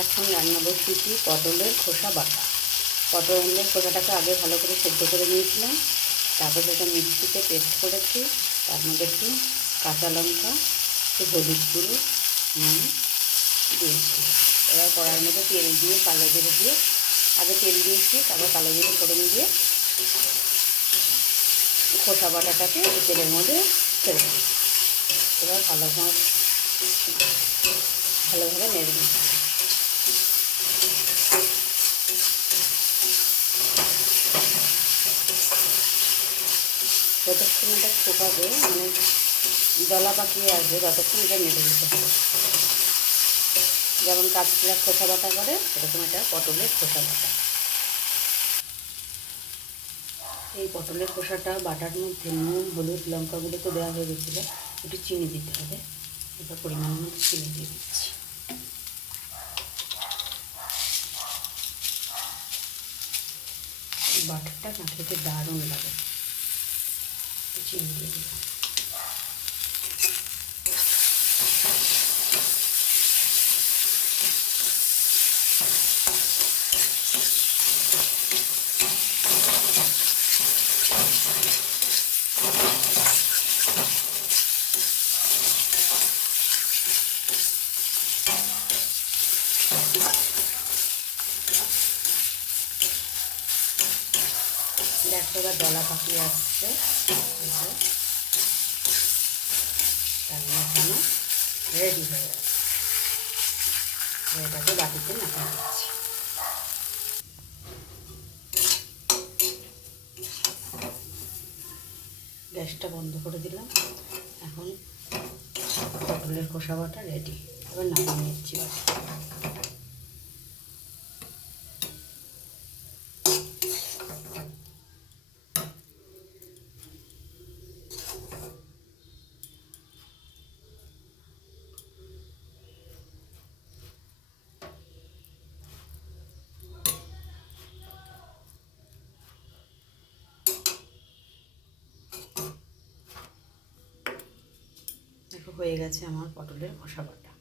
এখন রান্না বসিয়েছি পটলের খোসা বাটা। পটলের খোসাটাকে আগে ভালো করে সেদ্ধ করে নিয়েছিলাম, তারপর সেটা মিক্সিতে পেস্ট করেছি। তার মধ্যে একটু কাঁচা লঙ্কা, একটু হলুদ গুঁড়ো, নুন দিয়েছি। এবার কড়াইয়ের মধ্যে তেল দিয়ে, কালো জিরে দিয়ে, আগে তেল দিয়েছি, তারপর কালো জিরে ফোড়ন দিয়ে খোসা বাটাটাকে তেলের মধ্যে ছেড়ে দিয়েছি। এবার ভালোভাবে নেড়ে দিচ্ছি। যতক্ষণ এটা শুকাবে, মানে দলা পাকিয়ে আসবে, ততক্ষণ এটা নেড়ে দিতে হবে। যেমন কাঁচকলার খোসা বাটা করে, সেরকম এটা পটলের খোসা বাটা। এই পটলের খোসাটা বাটার মধ্যে নুন, হলুদ, লঙ্কাগুলো তো দেওয়া হয়ে গেছিলো, একটু চিনি দিতে হবে। এবার পরিমাণ মতো চিনি দিয়ে দিচ্ছি। বাটারটা না খেতে দারুণ লাগে। চিনি দিয়ে দিলাম। দেখো এবার দলা পাকিয়ে আসছে, রান্নাখানো রেডি হয়ে গেছে। এটাকে বাটিতে নামিয়ে দিচ্ছি। গ্যাসটা বন্ধ করে দিলাম। এখন পটলের খোসা বাটা রেডি। এবার নামিয়ে নিচ্ছি বাটি। দেখো হয়ে গেছে আমার পটলের খোসা বাটা।